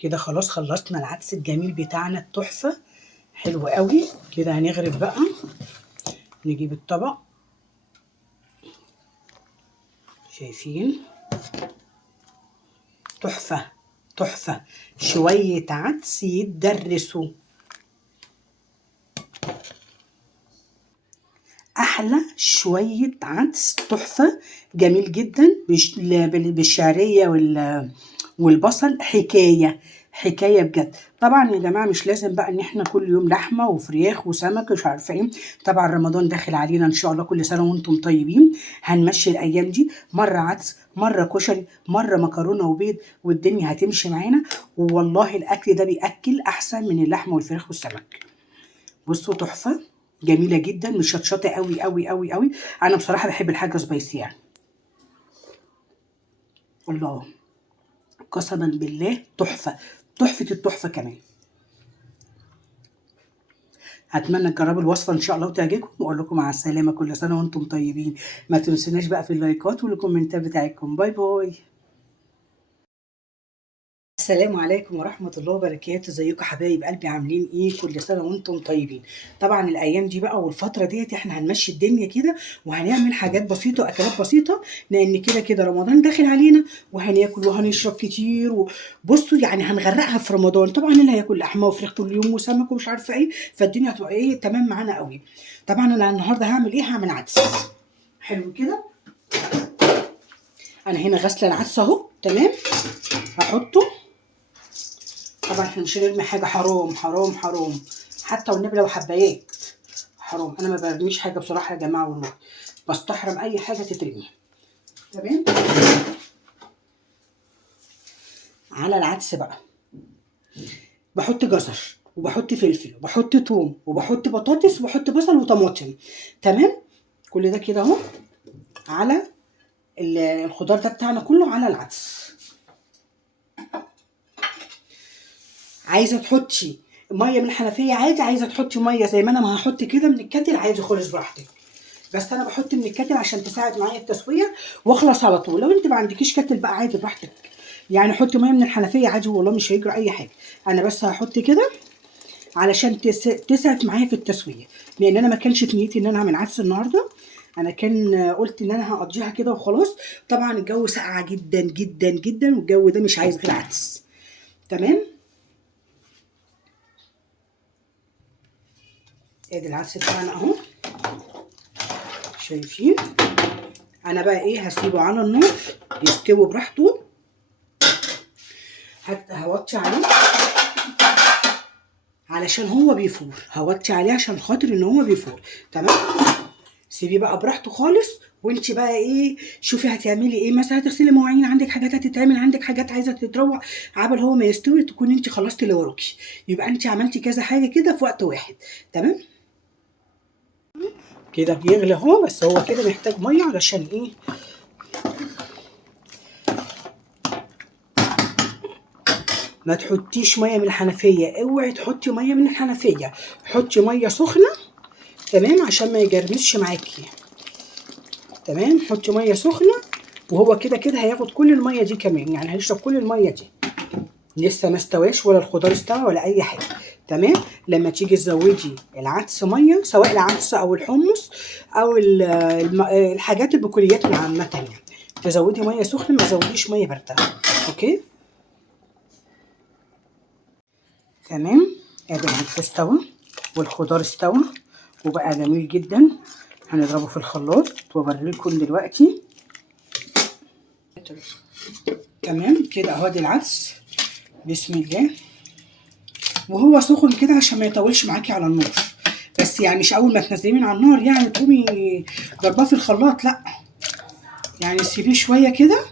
كده خلاص خلصنا العدس الجميل بتاعنا التحفه، حلو قوي كده. هنغرف بقى، نجيب الطبق، شايفين؟ تحفه تحفه، شويه عدس يتدرسوا، احلى شويه عدس تحفه، جميل جدا بالشعريه والبصل، حكايه بجد. طبعا يا جماعه مش لازم بقى ان احنا كل يوم لحمه وفراخ وسمك ومش عارفه ايه، طبعا رمضان داخل علينا ان شاء الله، كل سنه وانتم طيبين. هنمشي الايام دي مره عدس، مره كشري، مره مكرونه وبيض، والدنيا هتمشي معانا. والله الاكل ده بياكل احسن من اللحمه والفراخ والسمك. بصوا تحفه، جميله جدا، مش شطشطه قوي قوي قوي قوي. انا بصراحه بحب الحاجه سبايسي يعني. الله، قسما بالله تحفه، تحفه التحفه كمان. اتمنى تجربوا الوصفه ان شاء الله وتعجبكم، واقول لكم مع السلامه، كل سنه وانتم طيبين. ما تنسوناش بقى في اللايكات والكومنتات بتاعتكم. باي باي. السلام عليكم ورحمة الله وبركاته، ازيكم حبايب قلبي، عاملين ايه؟ كل سنة وانتم طيبين. طبعا الايام دي بقى والفترة ديت احنا هنمشي الدنيا كده، وهنعمل حاجات بسيطة واكلات بسيطة، لان كده كده رمضان داخل علينا، وهناكل وهنشرب كتير. وبصوا يعني هنغرقها في رمضان. طبعا اللي هياكل لحمة وفراخ كل يوم وسمك ومش عارفة ايه، فالدنيا هتبقى ايه تمام معانا قوي. طبعا انا النهارده هعمل ايه؟ هعمل عدس حلو كده. انا هنا غاسله العدس اهو، تمام. هحطه، طبعا احنا مش هنرمي حاجه، حرام حرام حرام، حتى والنبي لو حبايات حرام. انا ما برميش حاجه بصراحه يا جماعه، والله بستحرم اي حاجه تترمي. تمام. على العدس بقى بحط جزر، وبحط فلفل، وبحط توم، وبحط بطاطس، وبحط بصل وطماطم. تمام. كل ده كده اهو على الخضار ده بتاعنا كله على العدس. عايزه تحطي ميه من الحنفيه عادي، عايزه تحطي ميه زي ما انا ما هحط كده من الكاتل عادي خالص براحتك، بس انا بحط من الكاتل عشان تساعد معايا التسويه واخلص على طول. لو انت ما عندكيش كاتل بقى عادي براحتك، يعني حطي ميه من الحنفيه عادي والله مش هيجرى اي حاجه. انا بس هحط كده علشان تساعد معايا في التسويه، لان انا ما كانش في نيتي ان انا اعمل عدس النهارده. انا كان قلت ان انا هقضيها كده وخلاص. طبعا الجو ساقع جدا جدا جدا، والجو ده مش عايز غير عدس. تمام. ادي العدس بتاعنا اهو، شايفين؟ انا بقى ايه، هسيبه على النار يستوي براحته. هوطي عليه علشان هو بيفور، هوطي عليه عشان خاطر ان هو بيفور. تمام. سيبيه بقى براحته خالص. وانت بقى ايه، شوفي هتعملي ايه، مثلا هتغسلي مواعين، عندك حاجات هتتعمل، عندك حاجات عايزه تتروق، عبل هو ما يستوي تكون انت خلصتي اللي وراكي، يبقى انت عملتي كذا حاجه كده في وقت واحد. تمام. كده بيغلي اهو، بس هو كده محتاج ميه علشان ايه، ما تحطيش ميه من الحنفيه، اوعي تحطي ميه من الحنفيه، حطي ميه سخنه. تمام، عشان ما يجرمش معاكي. تمام، حطي ميه سخنه، وهو كده كده هياخد كل الميه دي كمان، يعني هيشرب كل الميه دي. لسه ما استواش ولا الخضار استوى ولا اي حاجه. تمام. لما تيجي تزودي العدس ميه، سواء العدس او الحمص او الحاجات البقوليات عامه يعني، تزودي ميه سخنه، ما تزوديش ميه بارده. اوكي. تمام. ادي العدس استوى والخضار استوى وبقى جميل جدا. هنضربه في الخلاط واوريلكم دلوقتي. تمام كده اهو، ادي العدس، بسم الله. وهو سخن كده عشان ما يطولش معاكي على النار، بس يعني مش اول ما تنزليه من على النار يعني تقومي ضرباه في الخلاط، لا، يعني سيبيه شويه كده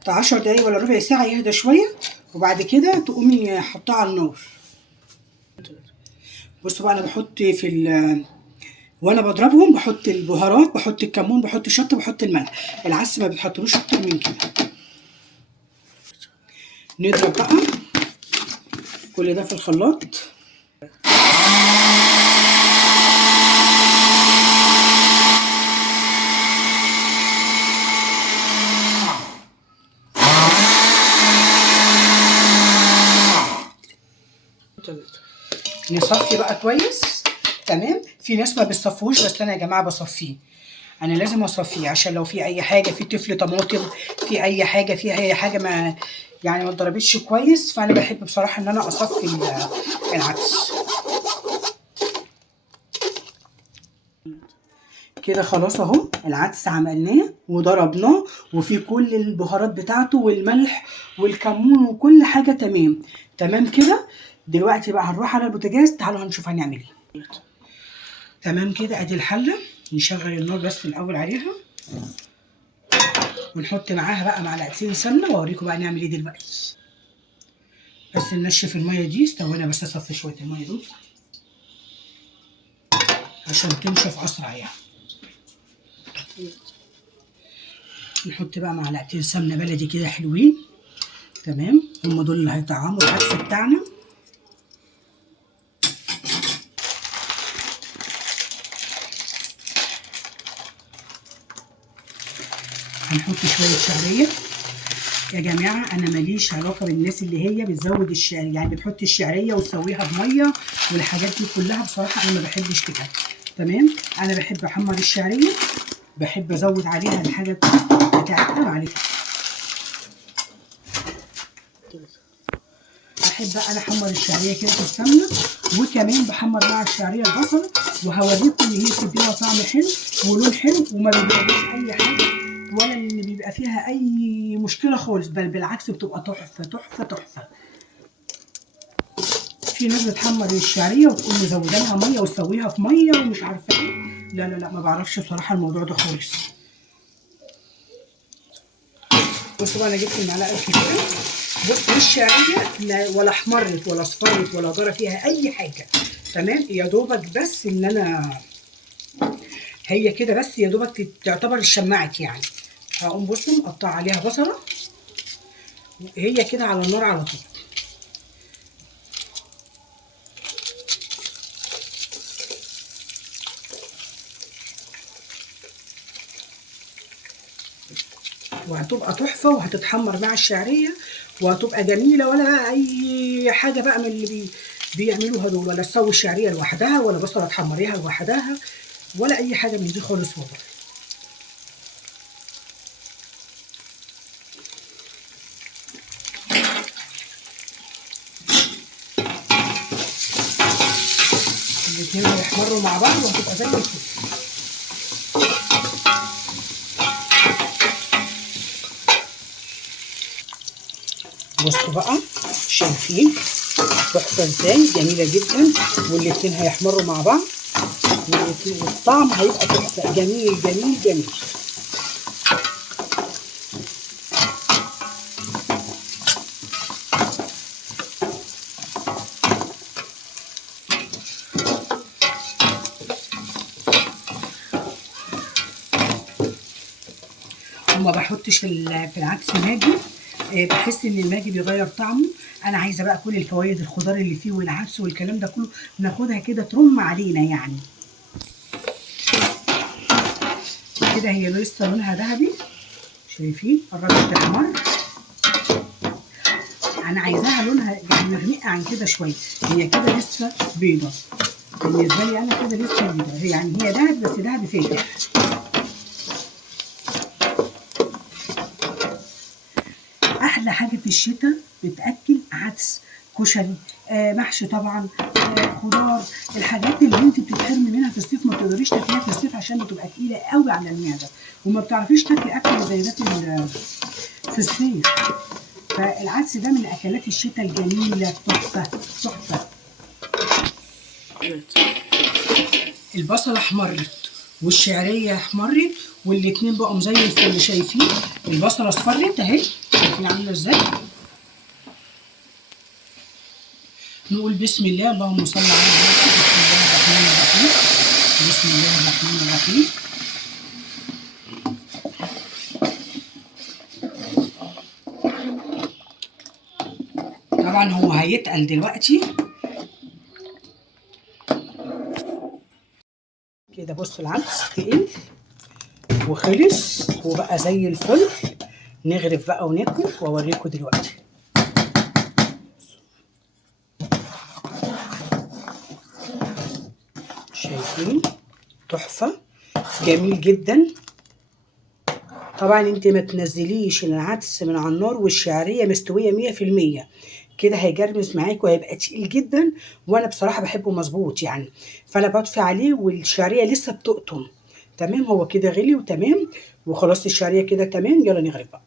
بتاع 10 دقايق ولا ربع ساعه يهدى شويه، وبعد كده تقومي حطاه على النار. بصوا بقى، انا بحط وانا بضربهم بحط البهارات، بحط الكمون، بحط الشطه، بحط الملح. العدس ما بتحطلوش اكتر من كده. نضرب بقى كل ده في الخلاط. نصفي بقى كويس. تمام. في ناس ما بتصفوش، بس انا يا جماعه بصفيه. انا لازم اصفيه عشان لو في اي حاجه، في طفل طماطم، في اي حاجه، في اي حاجه ما يعني ما اتضربتش كويس، فانا بحب بصراحه ان انا اصفي العدس. كده خلاص اهو العدس عملناه وضربناه، وفي كل البهارات بتاعته والملح والكمون وكل حاجه تمام. تمام كده. دلوقتي بقى هنروح على البوتاجاز، تعالوا هنشوف هنعمل ايه. تمام كده. ادي الحله، نشغل النار بس الاول عليها، ونحط معاها بقى معلقتين سمنه، واوريكم بقى نعمل ايه دلوقتي. بس ننشف الميه دي. استنى بس اصفي شويه الميه دول عشان تنشف اسرع يعني. نحط بقى معلقتين سمنه بلدي كده حلوين. تمام. هم دول اللي هيطعموا العدس بتاعنا. هنحط شويه شعريه. يا جماعه انا ماليش علاقه بالناس اللي هي بتزود الشعريه، يعني بتحط الشعريه وتسويها بميه والحاجات دي كلها، بصراحه انا ما بحبش كده. تمام. انا بحب احمر الشعريه، بحب ازود عليها الحاجه بتاعتها عليها. بحب انا احمر الشعريه كده في السمنه، وكمان بحمر مع الشعريه البصل، وهوريكم ان هي بتديها طعم حلو ولون حلو، وما بيبقاش اي حاجه ولا ان بيبقى فيها اي مشكله خالص، بل بالعكس بتبقى تحفه تحفه تحفه. في ناس بتحمر الشعريه وتقوم مزوده لها ميه وتسويها في ميه ومش عارفه ايه. لا لا لا، ما بعرفش بصراحه الموضوع ده خالص. بصوا بقى انا جبت المعلقه الكبيره. بص الشعريه ولا احمرت ولا اصفرت ولا جرى فيها اي حاجه. تمام. يا دوبك بس ان انا هي كده بس، يا دوبك تعتبر اتشمعت يعني. هقوم بصوا مقطعه عليها بصله، هي كده على النار على طول. وهتبقى تحفه وهتتحمر مع الشعريه وهتبقى جميله، ولا بقى اي حاجه بقى من اللي بيعملوها دول، ولا تسوي الشعريه لوحدها ولا بصله تحمريها لوحدها ولا اي حاجه من دي خالص والله. الاتنين هيحمروا مع بعض وهتبقى زي الفل. بصوا بقى شايفين تحفه ازاي، جميله جدا، والاتنين هيحمروا مع بعض والطعم هيبقى تحفه، جميل جميل جميل. وما بحطش في العدس ماجي، بحس ان الماجي بيغير طعمه. انا عايزه بقى كل الفوائد الخضار اللي فيه والعدس والكلام ده كله ناخدها كده ترم علينا يعني. كده هي لسه لونها ذهبي، شايفين قربت تحمر. انا عايزاها لونها يعني مغمقه عن كده شويه، هي كده لسه بيضه بالنسبه لي، انا كده لسه بيضه، يعني هي ذهب بس ذهب فاتح. احلى حاجه في الشتاء بتاكل عدس، كشري، محشي طبعا، خضار. الحاجات اللي انت بتتحرمي منها في الصيف ما بتقدريش تاكليها في الصيف عشان بتبقى تقيله قوي على المعده، وما بتعرفيش تاكلي اكل زي ده في الصيف. فالعدس ده من اكلات الشتاء الجميله، تحفه تحفه. البصله احمرت والشعريه احمرت والاتنين بقوا زي الفل. شايفين البصله اصفرت اهي، شايفين عامله ازاي. نقول بسم الله، اللهم صل على النبي. بسم الله الرحمن الرحيم. بسم الله الرحمن الرحيم. طبعا هو هيتقل دلوقتي كده. بصوا العدس تقيل وخلص وبقى زي الفل. نغرف بقى وناكل واوريكم دلوقتي. شايفين تحفة جميل جدا. طبعا انت ما تنزليش العدس من على النار والشعرية مستوية 100%، كده هيجرمس معاك وهيبقى تقيل جدا، وانا بصراحة بحبه مظبوط يعني. فانا بطفي عليه والشعرية لسه بتقطم. تمام، هو كده غلي وتمام وخلاص، الشعرية كده تمام. يلا نغرف بقى.